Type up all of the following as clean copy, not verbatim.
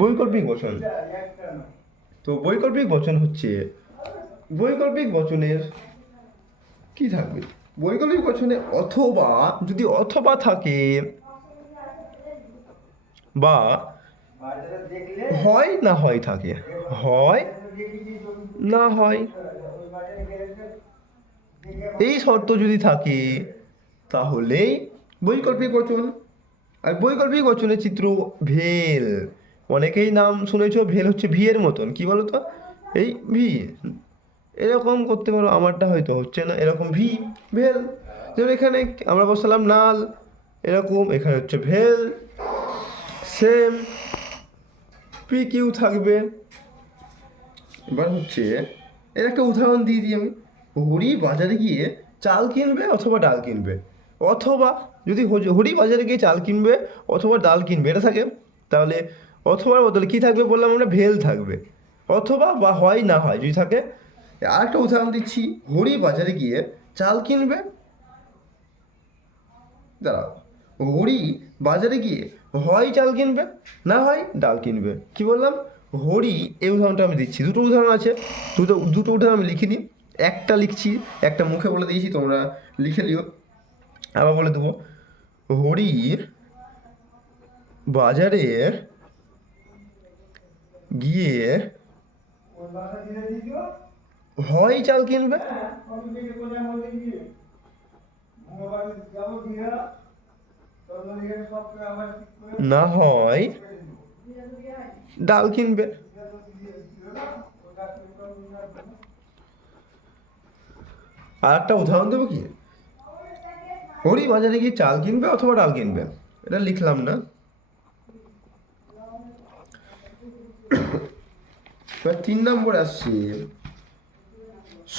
বৈকল্পিক বচন। তো বৈকল্পিক বচন হচ্ছে, বৈকল্পিক বচনের কি থাকবে? বৈকল্পিক বচনে অথবা, যদি অথবা থাকে বা হয় না হয় থাকে, হয় না হয়, এই শর্ত যদি থাকে তাহলেই বৈকল্পিক বচন। আর বৈকল্পিক বচনের চিত্র ভেল। অনেকেই নাম শুনেছ, ভেল হচ্ছে ভি এর মতন, কি বলো তো, এই ভি এরকম করতে পারো। আমারটা হয়তো হচ্ছে না, এরকম ভি, ভেল। যেমন এখানে আমরা বসালাম নাল, এরকম এখানে হচ্ছে ভেল, সেম পি কিউ থাকবে। এবার হচ্ছে এর একটা উদাহরণ দিয়ে দিই আমি। হরি বাজারে গিয়ে চাল কিনবে অথবা ডাল কিনবে, অথবা যদি হরি বাজারে গিয়ে চাল কিনবে অথবা ডাল কিনবে এটা থাকে, তাহলে অথবার বদলে কী থাকবে বললাম আমরা? ভেল থাকবে। অথবা বা হয় না হয় যদি থাকে। আর একটা উদাহরণ দিচ্ছি, হরি বাজারে গিয়ে চাল কিনবে, দাঁড়াও, হরি বাজারে গিয়ে হয় চাল কিনবে না হয় ডাল কিনবে। কি বললাম? হরি, এই উদাহরণটা আমি দিচ্ছি, দুটো উদাহরণ আছে, দুটো উদাহরণ আমি লিখিনি। একটা লিখছি, একটা মুখে বলে দিয়েছি, তোমরা লিখে লিও। আবার বলে দেবো, হরি বাজারে গিয়ে হয় চাল কিনবে না হয় ডাল কিনবে। আর একটা উদাহরণ দেবো কি, হরি বাজারে গিয়ে চাল কিনবে অথবা ডাল কিনবে, এটা লিখলাম না। এবার 3 নম্বর আসছে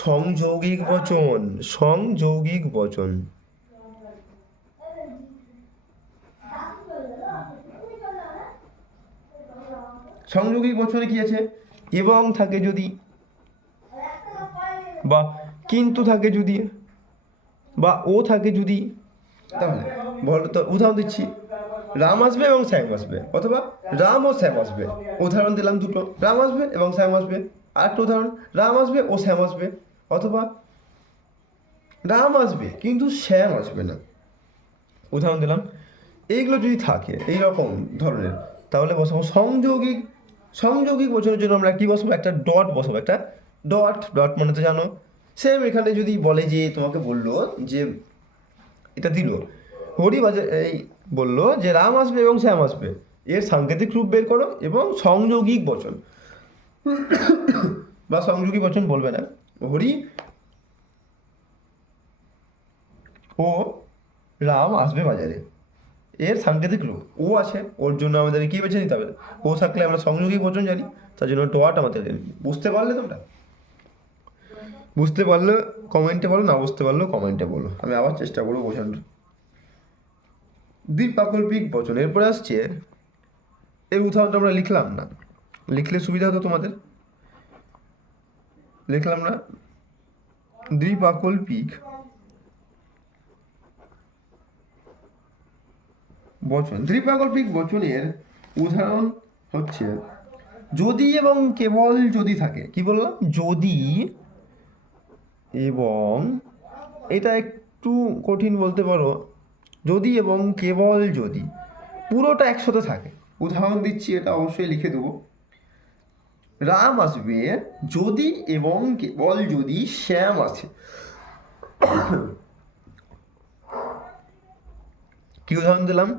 সংযৌগিক বচন। সংযৌগিক বচন, সংযৌগিক বচনে কি আছে? এবং থাকে যদি, বা কিন্তু থাকে যদি, বা ও থাকে যদি। তাহলে বলো তো, উদাহরণ দিচ্ছি, রাম আসবে এবং শ্যাম আসবে, অথবা রাম ও শ্যাম আসবে। উদাহরণ দিলাম দুটো, রাম আসবে এবং শ্যাম আসবে। আর একটা উদাহরণ, রাম আসবে ও শ্যাম আসবে, অথবা রাম আসবে কিন্তু শ্যাম আসবে না। উদাহরণ দিলাম। এইগুলো যদি থাকে এই রকম ধরনের, তাহলে বসাবো সংযৌগিক। সংযৌগিক বচনের জন্য আমরা কি বসাবো? একটা ডট বসাবো, একটা ডট। ডট মানে তো জানো। সেম এখানে যদি বলে যে, তোমাকে বললো যে, এটা দিল হরি বাজার, এই বললো যে রাম আসবে এবং শ্যাম আসবে, এর সাংকেতিক রূপ বের করো এবং সংযৌগিক বচন বা সংযোগী বচন বলবে না, হরি ও রাম আসবে বাজারে, এর সাংকেতিক রূপ ও আছে, ওর জন্য আমাদের কি বেছে নিতে হবে? ও থাকলে আমরা সংযোগী বচন জানি, তার জন্য ডট আমাদের। বুঝতে পারলে তোমরা? বুঝতে পারলে কমেন্টে বলো, না বুঝতে পারলেও কমেন্টে বলো, আমি আবার চেষ্টা করবো বোঝানোর। দ্বিপাকল্পিক বচন, এরপরে আসছে, এই উদাহরণটা আমরা লিখলাম না, লিখলে সুবিধা হতো তোমাদের। লিখলাম না। দ্বিপাকল্পিক বচন, দ্বিপাকল্পিক বচনের উদাহরণ হচ্ছে যদি এবং কেবল যদি থাকে। কি বললাম? যদি এবং, এটা একটু কঠিন বলতে পারো, যদি এবং কেবল যদি, পুরোটা একসাথে থাকে। উদাহরণ দিচ্ছি, এটা অবশ্যই লিখে দেবো। রাম আসবে যদি এবং কেবল যদি শ্যাম আছে। কি উদাহরণ দিলাম?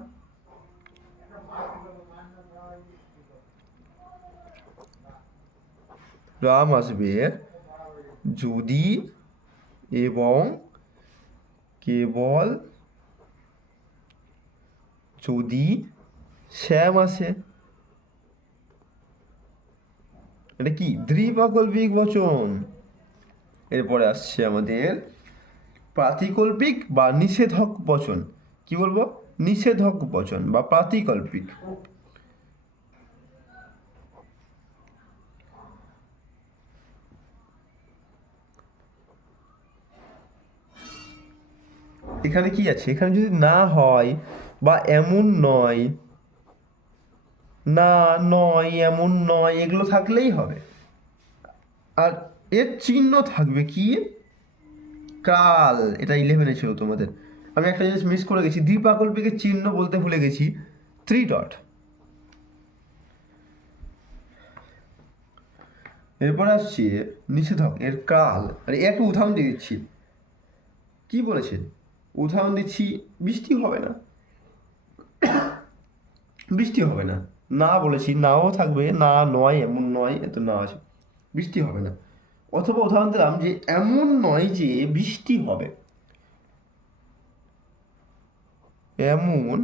রাম আসবে যদি এবং কেবল যদি শ্যাম আসে। এটা কি? দ্বিপাকল্পিক বচন। এরপরে আসছে আমাদের প্রাতিকল্পিক বা নিষেধক বচন। কি বলবো? নিষেধক বচন বা প্রাতিকল্পিক। এখানে কি আছে? এখানে যদি না হয় বা এমন নয়, না, নয়, এমন নয়, এগুলো থাকলেই হবে। আর এর চিহ্ন থাকবে কি? কাল। এটা 11-এ ছিল তোমাদের। আমি একটা জিনিস মিস করে গেছি, দ্বিপ্রাকল্পিকের চিহ্ন বলতে ভুলে গেছি, 3 ডট। এরপর আসছি নিষেধক, এর কাল। আর একটা উদাহরণ দিয়ে দিচ্ছি। কি বলেছে? উদাহরণ দিচ্ছি, বৃষ্টি হবে না। বৃষ্টি হবে না। না বলেছি, নাও থাকবে, না, নয়, এমন নয়, এত না আছে, বৃষ্টি হবে না। অথবা উদাহরণ দিলাম যে এমন নয় যে বৃষ্টি হবে, এমন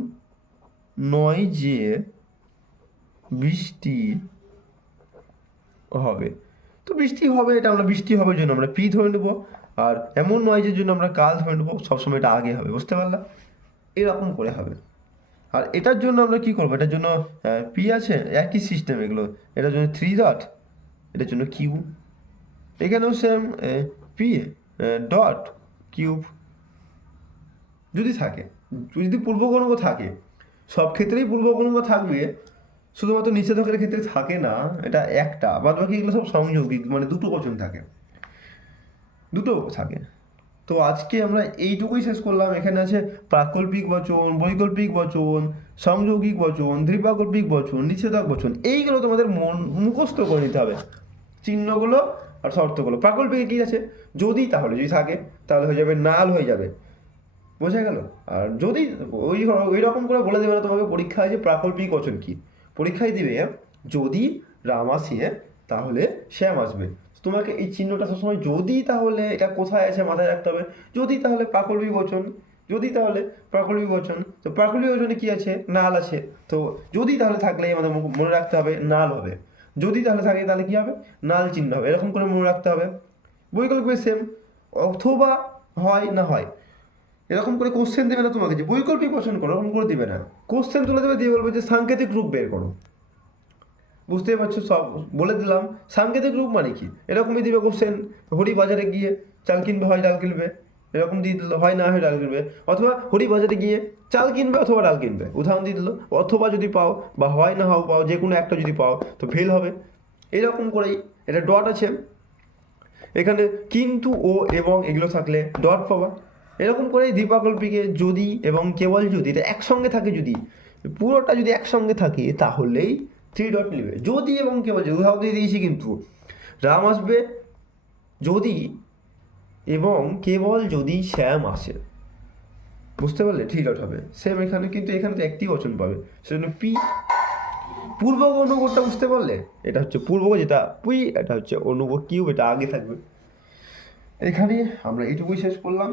নয় যে বৃষ্টি হবে। তো বৃষ্টি হবে, এটা আমরা বৃষ্টি হবে জন্য আমরা পি ধরে নেবো। আর এমন নয় যে জন্য আমরা কাল ধরে নেবো, সবসময় এটা আগে হবে, বুঝতে পারলাম? এরকম করে হবে। আর এটার জন্য আমরা কি করবো? এটার জন্য পি আছে, একই সিস্টেম এগুলো। এটার জন্য 3 ডট, এটার জন্য কিউ। এখানেও সেম, পি ডট কিউব। যদি থাকে, যদি পূর্বগণক থাকে, সব ক্ষেত্রেই পূর্বগণক থাকবে, শুধুমাত্র নিষেধকের ক্ষেত্রে থাকে না, এটা একটা, বাদ বাকি এগুলো সব সংযৌগিক, মানে দুটো বচন থাকে, দুটো থাকে। তো আজকে আমরা এইটুকুই শেষ করলাম। এখানে আছে প্রাকল্পিক বচন, বৈকল্পিক বচন, সংযৌগিক বচন, দ্বিপ্রাকল্পিক বচন, নিষেধক বচন। এইগুলো তোমাদের মুখস্থ করে নিতে হবে, চিহ্নগুলো আর শর্তগুলো। প্রাকল্পিকে কী আছে? যদি, তাহলে যদি থাকে তাহলে হয়ে যাবে নাল, হয়ে যাবে, বোঝা গেল? আর যদি ওই রকম করে বলে দেবে না তোমাকে পরীক্ষায় যে প্রাকল্পিক বচন কী, পরীক্ষায় দিবে যদি রাম আসে তাহলে শ্যাম আসবে। তোমাকে এই চিহ্নটা সবসময় যদি তাহলে এটা কোথায় আছে মাথায় রাখতে হবে। যদি তাহলে প্রাকল্পিক বচন, যদি তাহলে প্রাকল্পিক বচন। তো প্রাকল্পিক বচনে কী আছে? নাল আছে। তো যদি তাহলে থাকলে আমাদের মনে রাখতে হবে নাল হবে। যদি তাহলে থাকে তাহলে কী হবে? নাল চিহ্ন হবে। এরকম করে মনে রাখতে হবে। বৈকল্পিক সেম, অথবা হয় না হয়। এরকম করে কোশ্চেন দেবে না তোমাকে যে বৈকল্পিক বচন করো, এরকম করে দিবে না। কোশ্চেন তুলে দেবে, দিয়ে বলবে যে সাংকেতিক রূপ বের করো। বুঝতেই পারছো, সব বলে দিলাম। সাংকেতিক রূপ মানে কি? এরকমই দিবে কোশ্চেন। হরি বাজারে গিয়ে চাল কিনবে, হয় ডাল কিনবে, এরকম দিয়ে দিল, হয় না হয় ডাল কিনবে। অথবা হরি বাজারে গিয়ে চাল কিনবে অথবা ডাল কিনবে, উদাহরণ দিয়ে দিল। অথবা যদি পাও, বা হয় না হাও পাও, যে কোনো একটা যদি পাও তো ফেল হবে। এরকম করেই, এটা ডট আছে এখানে, কিন্তু, ও, এবং এগুলো থাকলে ডট পাবা। এরকম করেই দ্বিপ্রাকল্পিকে যদি এবং কেবল যদি এটা একসঙ্গে থাকে, যদি পুরোটা যদি একসঙ্গে থাকে তাহলেই 3 ডট নেবে। যদি এবং কেবল যদি, উদাহরণ দিয়ে দিয়েছি কিন্তু, রাম আসবে যদি এবং কেবল যদি শ্যাম আসে, বুঝতে পারলে? 3 ডট হবে। সেম এখানে, কিন্তু এখানে তো একটি বচন পাবে, সেজন্য পি। পূর্ব অনুগতটা বুঝতে পারলে? এটা হচ্ছে পূর্ব, যেটা পুই, এটা হচ্ছে অনুগ কিউ, এটা আগে থাকবে। এখানে আমরা এইটুকুই শেষ করলাম।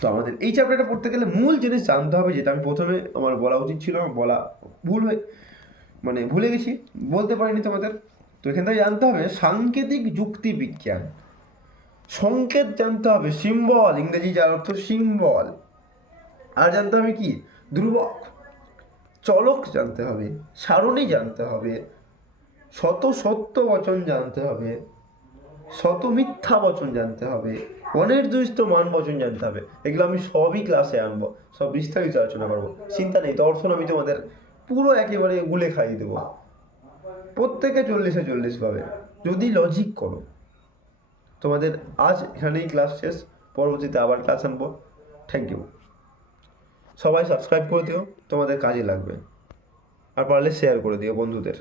তো আমাদের এই চ্যাপ্টারটা পড়তে গেলে মূল জিনিস জানতে হবে, যেটা আমি প্রথমে আমার বলা উচিত ছিল, আমার বলা ভুল হয়ে, মানে ভুলে গেছি, বলতে পারিনি তোমাদের। তো এখান থেকে জানতে হবে সাংকেতিক যুক্তি বিজ্ঞান। সংকেত জানতে হবে, সিম্বল, ইংরেজি যার অর্থ সিম্বল। আর জানতে হবে কি? ধ্রুবক, চলক জানতে হবে, সারণী জানতে হবে, শত সত্য বচন জানতে হবে, শত মিথ্যা বচন জানতে হবে, অনির্দিষ্ট মান বচন জানতে হবে। এগুলো আমি সবই ক্লাসে আনবো, সব বিস্তারিত আলোচনা করবো, চিন্তা নেই। দর্শন আমি তোমাদের পুরো একেবারে গুলে খাইয়ে দেবো, প্রত্যেকে 40-এ 40 পাবে যদি লজিক করো। তোমাদের আজ এখানেই ক্লাস শেষ, পরবর্তীতে আবার ক্লাস আনবো। Thank you. সবাই সাবস্ক্রাইব করে দিও, তোমাদের কাজে লাগবে। আর পারলে শেয়ার করে দিও বন্ধুদের।